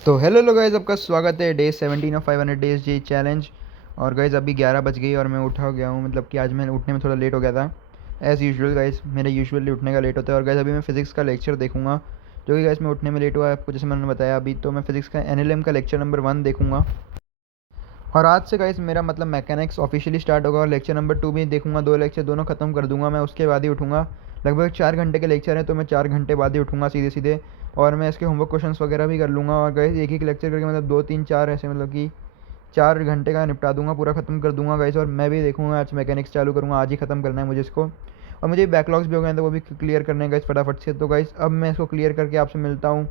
तो हेलो लो गाइज़, आपका स्वागत है day 17 of 500 days G challenge. और गाइज़ अभी 11 बज गई और मैं उठा हो गया हूँ, मतलब कि आज मैं उठने में थोड़ा लेट हो गया था। एज़ यूजुअल गाइज़, मेरे यूजुअली उठने का लेट होता है। और गाइज़ अभी मैं फ़िज़िक्स का लेक्चर देखूंगा, जो कि गाइज़ मैं उठने में लेट हुआ है आपको जैसे मैंने बताया अभी। तो मैं फ़िज़िक्स का NLM का लेक्चर नंबर 1 देखूंगा। और आज से गाइज़ मेरा मतलब मैकेनिक्स ऑफिशियली स्टार्ट होगा और लेक्चर नंबर 2 भी देखूंगा। 2 लेक्चर दोनों ख़त्म कर दूंगा मैं, उसके बाद ही उठूँगा। लगभग 4 घंटे के लेक्चर है, तो मैं 4 घंटे बाद ही उठूँगा सीधे सीधे। और मैं इसके होमवर्क क्वेश्चंस वगैरह भी कर लूँगा। और गाइज़ एक एक लेक्चर करके मतलब 2 3 4 ऐसे, मतलब कि 4 घंटे का निपटा दूंगा, पूरा ख़त्म कर दूंगा गाइज़। और मैं भी देखूंगा आज मैकेनिक्स चालू करूँगा, आज ही ख़त्म करना है मुझे इसको। और मुझे बैकलॉग्स भी हो गए हैं, तो वो भी क्लियर करने हैं गाइज़ फटाफट से। तो गाइज़ अब मैं इसको क्लियर करके आपसे मिलता हूँ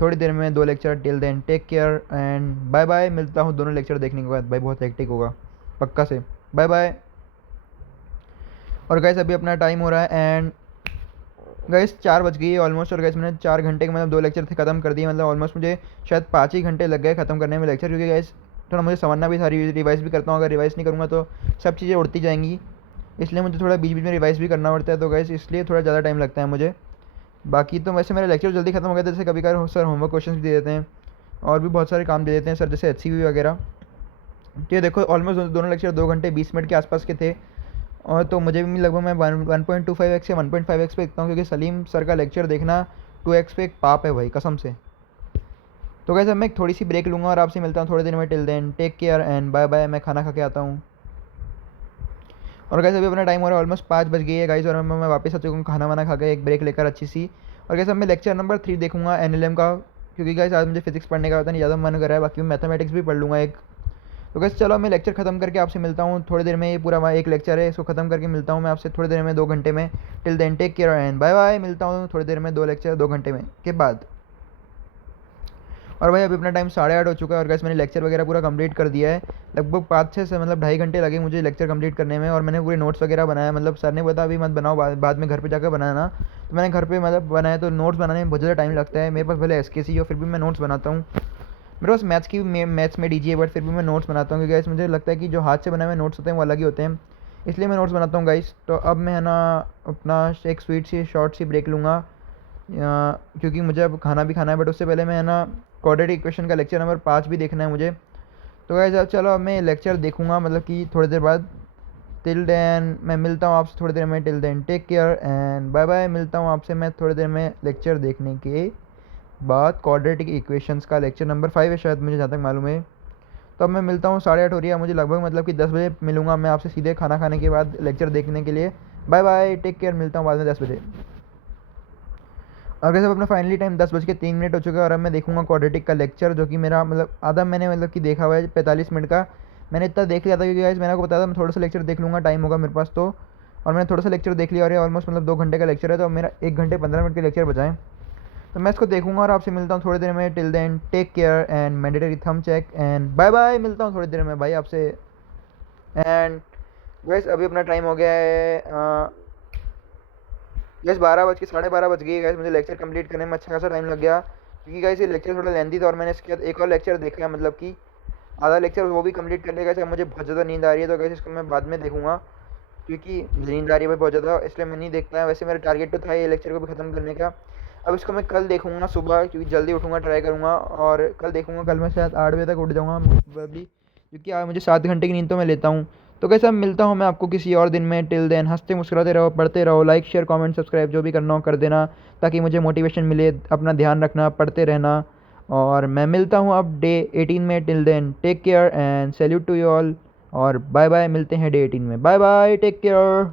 थोड़ी देर में। 2 lecture, till then take care and bye bye. मिलता हूँ दोनों लेक्चर देखने के बाद। भाई बहुत हेक्टिक होगा पक्का से। Bye bye. और गाइस अभी अपना टाइम हो रहा है एंड गाइस 4 बज गई है ऑलमोस्ट। और गाइस मैंने 4 घंटे के मतलब 2 लेक्चर थे ख़त्म कर दिए, मतलब ऑलमोस्ट मुझे शायद 5 ही घंटे लग गए ख़त्म करने में लेक्चर। क्योंकि गाइस थोड़ा मुझे समझना भी था, रिवाइज़ भी करता हूँ। अगर रिवाइज़ नहीं करूँगा तो सब चीज़ें उड़ती जाएंगी, इसलिए मुझे थोड़ा बीच बीच में रिवाइज़ भी करना पड़ता है। तो गाइस इसलिए थोड़ा ज़्यादा टाइम लगता है मुझे। बाकी तो वैसे मेरे लेक्चर जल्दी ख़त्म हो गए थे, जैसे कभी कभार सर होमवर्क क्वेश्चन भी दे देते हैं और भी बहुत सारे काम दे देते हैं सर, जैसे HCV वगैरह। तो ये देखो ऑलमोस्ट दोनों लेक्चर 2 घंटे 20 मिनट के आसपास के थे। और तो मुझे भी लगभग मैं 1.25x या 1.5x पे देखता हूँ, क्योंकि सलीम सर का लेक्चर देखना 2x पे एक पाप है भाई, कसम से। तो कैसे मैं एक थोड़ी सी ब्रेक लूँगा और आपसे मिलता हूँ थोड़ी देर में। Till then take care and bye bye. मैं खाना खा के आता हूँ। और कैसे अभी अपना टाइम हो रहा है ऑलमोस्ट 5 बज गई है गाइस, और मैं वापस आ चुका हूँ खाना वाना खा के, एक ब्रेक लेकर अच्छी सी। और कैसे मैं लेक्चर नंबर 3 देखूंगा NLM का, क्योंकि गाइस आज मुझे फिजिक्स पढ़ने का पता नहीं ज़्यादा मन कर रहा है। बाकी मैं मैथमेटिक्स भी पढ़ लूँगा एक। तो कैसे चलो मैं लेक्चर ख़त्म करके आपसे मिलता हूँ थोड़ी देर में। ये पूरा एक लेक्चर है, इसको ख़त्म करके मिलता हूँ मैं आपसे थोड़ी देर में, 2 घंटे में। Till then take care and bye bye. मिलता हूँ थोड़ी देर में, 2 लेक्चर 2 घंटे में के बाद। और भाई अभी अपना टाइम 8:30 हो चुका है। और गैस मैंने लेक्चर वगैरह पूरा कंप्लीट कर दिया है। लगभग 5 से मतलब 2.5 घंटे लगे मुझे लेक्चर कंप्लीट करने में। और मैंने पूरे नोट्स वगैरह बनाया, मतलब सर ने बताया अभी मत बनाओ, बाद में घर पे जाकर बनाना। तो मैंने घर पे मतलब बनाया। तो नोट्स बनाने में बहुत ज़्यादा टाइम लगता है, मेरे पास भले SKC हो फिर भी मैं नोट्स बनाता हूँ। मेरे पास मैथ्स में DG है, बट फिर भी मैं नोट्स बनाता हूँ, क्योंकि गाइस मुझे लगता है कि जो हाथ से बनाए हुए नोट्स होते हैं वो अलग ही होते हैं, इसलिए मैं नोट्स बनाता हूँ गाइस। तो अब मैं है ना अपना एक स्वीट सी शॉर्ट सी ब्रेक लूँगा, क्योंकि मुझे अब खाना भी खाना है। बट उससे पहले मैं है ना क्वाड्रेटिक इक्वेशन का लेक्चर नंबर 5 भी देखना है मुझे। तो गाइस अब चलो अब मैं लेक्चर देखूँगा, मतलब कि थोड़ी देर बाद। टिल देन मैं मिलता हूँ आपसे थोड़ी देर में। Till then take care and bye bye. मिलता हूँ आपसे मैं थोड़ी देर में लेक्चर देखने के बाद। क्वाड्रेटिक इक्वेशंस का लेक्चर नंबर 5 है शायद, मुझे जहाँ तक मालूम है। तो अब मैं मिलता हूँ 8:30 हो रही है मुझे लगभग, मतलब कि 10 बजे मिलूँगा मैं आपसे सीधे खाना खाने के बाद लेक्चर देखने के लिए। Bye bye, take care. मिलता हूँ बाद में 10 बजे। और वैसे अपना फाइनली टाइम 10:03 हो चुका है। और अब मैं देखूंगा क्वाड्रेटिक का लेक्चर, जो कि मेरा मतलब आधा मैंने मतलब कि देखा हुआ है 45 मिनट का। मैंने इतना देख लिया था, क्योंकि गाइस मैंने आपको बताया था मैं थोड़ा सा लेक्चर देख लूँगा, टाइम होगा मेरे पास तो। और मैंने थोड़ा सा लेक्चर देख लिया, और ये ऑलमोस्ट मतलब 2 घंटे का लेक्चर है, तो मेरा 1 घंटे 15 मिनट के लेक्चर बचाएं। तो मैं इसको देखूंगा और आपसे मिलता हूँ थोड़ी देर में। Till then take care and mandatory thumb check and bye bye. मिलता हूँ थोड़ी देर में भाई आपसे। एंड गाइस अभी अपना टाइम हो गया है गैस 12 बज के 12:30 बज गई गैस। मुझे लेक्चर कंप्लीट करने में अच्छा खासा टाइम लग गया, क्योंकि गैस ये लेक्चर थोड़ा लेंथी था। और मैंने इसके बाद एक और लेक्चर देखा है, मतलब कि आधा लेक्चर वो भी कंप्लीट करने का। मुझे बहुत ज़्यादा नींद आ रही है, तो गैस इसको मैं बाद में देखूंगा, क्योंकि मुझे नींद आ रही है भाई बहुत ज़्यादा, इसलिए मैं नहीं देखता है। वैसे मेरा टारगेट तो था ये लेक्चर को भी ख़त्म करने का। अब इसको मैं कल देखूंगा सुबह, क्योंकि जल्दी उठूंगा, ट्राई करूँगा। और कल देखूंगा, कल मैं शायद 8 बजे तक उठ जाऊँगा प्रोबेबली, क्योंकि आज मुझे 7 घंटे की नींद तो मैं लेता हूँ। तो कैसे अब मिलता हूँ मैं आपको किसी और दिन में। टिल देन हंसते मुस्कुराते रहो, पढ़ते रहो, लाइक शेयर कमेंट सब्सक्राइब जो भी करना हो कर देना, ताकि मुझे मोटिवेशन मिले। अपना ध्यान रखना, पढ़ते रहना। और मैं मिलता हूँ अब डे 18 में। Till then take care and salute to you all. और बाय बाय, मिलते हैं डे 18 में। Bye bye, take care.